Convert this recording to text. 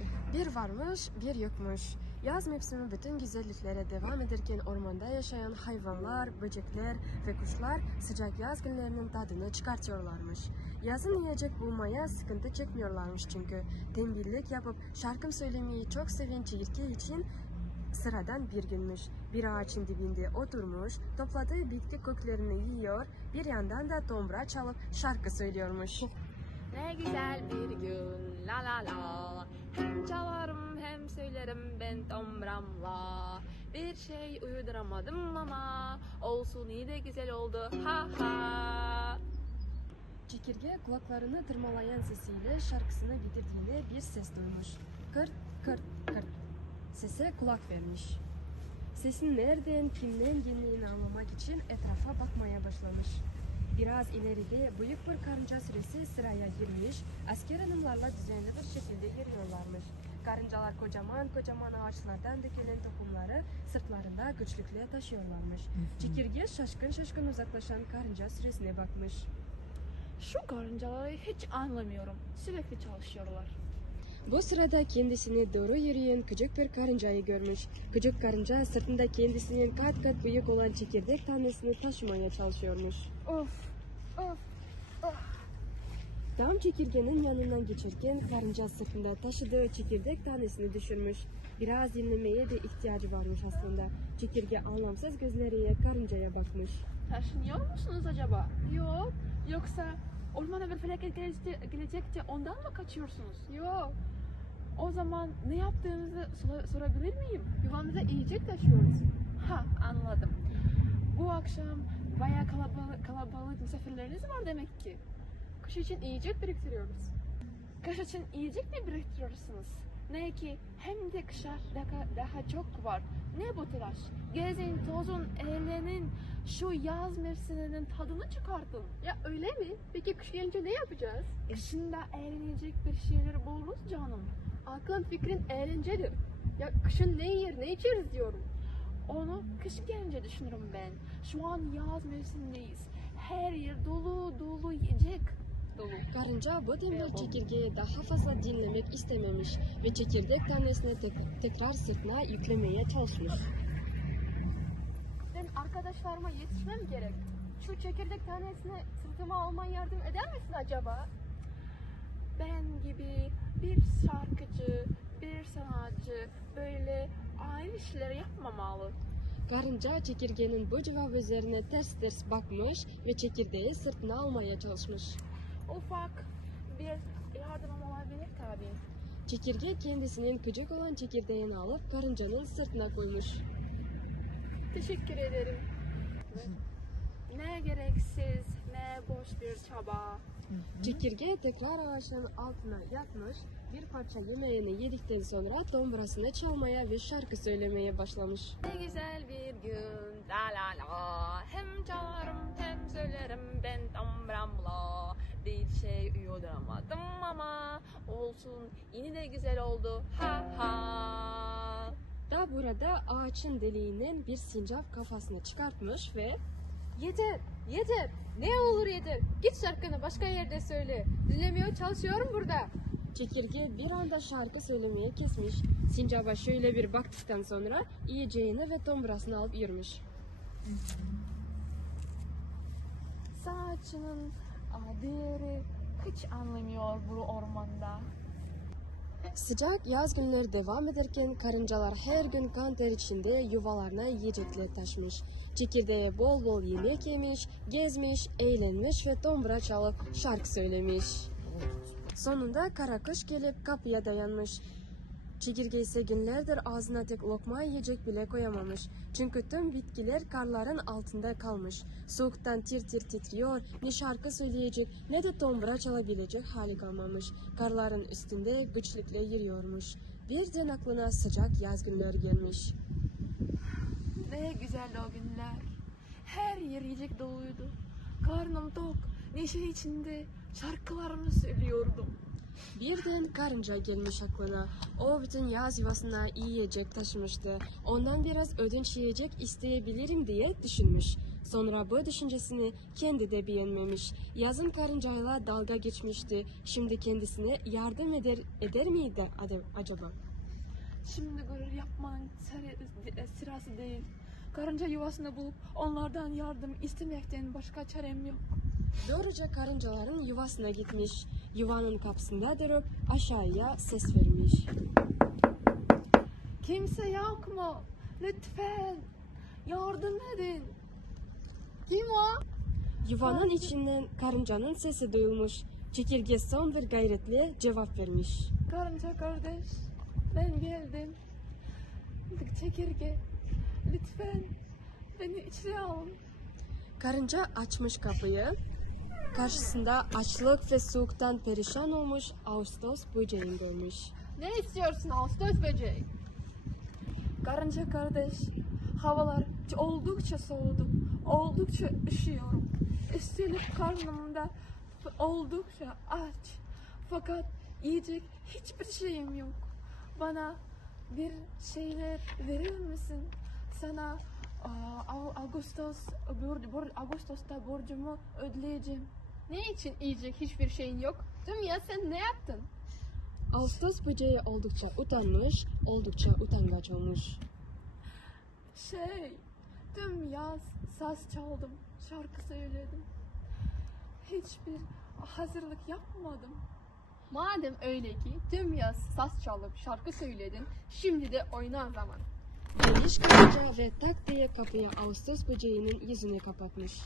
anlatı. Bir varmış, bir yokmuş. Yaz mevsimi bütün güzelliklere devam ederken ormanda yaşayan hayvanlar, böcekler ve kuşlar sıcak yaz günlerinin tadını çıkartıyorlarmış. Yazın yiyecek bulmaya sıkıntı çekmiyorlarmış çünkü. Tembellik yapıp şarkı söylemeyi çok seven çekirge için sıradan bir günmüş. Bir ağacın dibinde oturmuş, topladığı bitki köklerini yiyor, bir yandan da dombra çalıp şarkı söylüyormuş. Ne güzel bir gün la la la. Hem çalarım hem söylerim ben dombramla. Bir şey uyduramadım ama olsun iyi de güzel oldu ha ha. Çekirge kulaklarını tırmalayan sesiyle şarkısını bitirdiğinde bir ses duymuş. Kırt kırt kırt. Sese kulak vermiş. Sesin nereden, kimden geldiğini anlamak için etrafa bakmaya başlamış. Biraz ileride büyük bir karınca sürüsü sıraya girmiş, asker hanımlarla düzenli bir şekilde yürüyorlarmış. Karıncalar kocaman kocaman ağaçlardan dökülen tohumları sırtlarında güçlükle taşıyorlarmış. Çekirge şaşkın şaşkın uzaklaşan karınca sürüsüne bakmış. Şu karıncaları hiç anlamıyorum. Sürekli çalışıyorlar. Bu sırada kendisine doğru yürüyen küçük bir karıncayı görmüş. Küçük karınca sırtında kendisinin kat kat büyük olan çekirdek tanesini taşımaya çalışıyormuş. Of of of. Tam çekirgenin yanından geçerken karınca sırtında taşıdığı çekirdek tanesini düşürmüş. Biraz dinlemeye de ihtiyacı varmış aslında. Çekirge anlamsız gözleriyle karıncaya bakmış. Taşınıyor musunuz acaba? Yok. Yoksa ormana bir felaket gelecekçe ondan mı kaçıyorsunuz? Yok. O zaman ne yaptığınızı sorabilir miyim? Yuvamıza yiyecek taşıyoruz. Ha, anladım. Bu akşam bayağı kalabalık misafirleriniz var demek ki. Kış için yiyecek biriktiriyoruz. Kış için yiyecek mi biriktiriyorsunuz? Ne ki hem de kışa daha çok var. Ne bu telaş? Gezin, tozun, eğlenin. Şu yaz mevsiminin tadını çıkartın. Ya öyle mi? Peki kış gelince ne yapacağız? Kışında eğlenecek bir şeyler buluruz canım. Aklın fikrin eğlencedir. Ya kışın ne yer ne içeriz diyorum. Onu kış gelince düşünürüm ben. Şu an yaz mevsimindeyiz. Her yer dolu dolu yiyecek. Karınca bu demir çekirgeyi daha fazla dinlemek istememiş ve çekirdek tanesini tekrar sırtına yüklemeye çalışmış. Ben arkadaşlarıma yetişmem gerek. Şu çekirdek tanesini sırtıma almaya yardım eder misin acaba? Ben gibi bir şarkıcı, bir sanatçı böyle aynı işleri yapmamalı. Karınca çekirgenin bu cevabı üzerine ters ters bakmış ve çekirdeği sırtına almaya çalışmış. Ufak bir yardımım olabilir tabii. Çekirge kendisinin küçük olan çekirdeğini alıp karıncanın sırtına koymuş. Teşekkür ederim. Ne gereksiz, ne boş bir çaba. Çekirge tekrar ağaçın altına yatmış, bir parça yemeğini yedikten sonra dombrasını çalmaya ve şarkı söylemeye başlamış. Ne güzel bir gün, la la la. Hem çalarım hem söylerim ben dombramla. Bir şey uyduramadım ama olsun yine de güzel oldu ha ha. Da burada ağaçın deliğinden bir sincap kafasını çıkartmış ve Yeter, yeter. Ne olur yeter. Git şarkını başka yerde söyle. Dinlemiyor çalışıyorum burada. çekirge bir anda şarkı söylemeye kesmiş. Sincaba şöyle bir baktıktan sonra yiyeceğini ve dombrasını alıp yürümüş. Sanatçının değeri hiç anlamıyor bu ormanda. Sıcak yaz günleri devam ederken karıncalar her gün kan ter içinde yuvalarına yiyecekler taşmış. Çekirdeğe bol bol yemek yemiş, gezmiş, eğlenmiş ve dombra çalıp şarkı söylemiş. Sonunda kara kuş gelip kapıya dayanmış. Çekirge ise günlerdir ağzına tek lokma yiyecek bile koyamamış. Çünkü tüm bitkiler karların altında kalmış. Soğuktan tir tir titriyor, ne şarkı söyleyecek ne de dombra çalabilecek hali kalmamış. Karların üstünde güçlükle yürüyormuş. Birden aklına sıcak yaz günleri gelmiş. Ne güzeldi o günler. Her yer yiyecek doluydu. Karnım tok, neşe içinde şarkılarımı söylüyordum. Birden karınca gelmiş aklına. O bütün yaz yuvasına yiyecek taşımıştı. Ondan biraz ödünç yiyecek isteyebilirim diye düşünmüş. Sonra bu düşüncesini kendi de beğenmemiş. Yazın karıncayla dalga geçmişti. Şimdi kendisine yardım eder miydi acaba? Şimdi gurur yapmanın sırası değil. Karınca yuvasını bulup onlardan yardım istemekten başka çarem yok. Doğruca karıncaların yuvasına gitmiş. Yuvanın kapısında durup aşağıya ses vermiş. Kimse yok mu? Lütfen yardım edin. Kim o? Yuvanın içinden karıncanın sesi duyulmuş. Çekirge son bir gayretle cevap vermiş. Karınca kardeş, ben geldim. Çekirge, lütfen beni içeri alın. Karınca açmış kapıyı. Karşısında açlık ve soğuktan perişan olmuş Ağustos böceğini görmüş. Ne istiyorsun Ağustos böceği? Karınca kardeş, havalar oldukça soğudu. Oldukça üşüyorum. Üstelik karnımda oldukça aç. Fakat yiyecek hiçbir şeyim yok. Bana bir şeyler verir misin? Sana Ağustos'ta borcumu ödeyeceğim. Ne için yiyecek hiçbir şeyin yok? Dünya sen ne yaptın? Ağustos böceği oldukça utanmış, oldukça utangaç olmuş. Tüm yaz saz çaldım, şarkı söyledim. Hiçbir hazırlık yapmadım. Madem öyle ki tüm yaz saz çalıp şarkı söyledin, şimdi de oyna zaman. Geniş karınca ve tak diye kapıyı Ağustos böceğinin yüzüne kapatmış.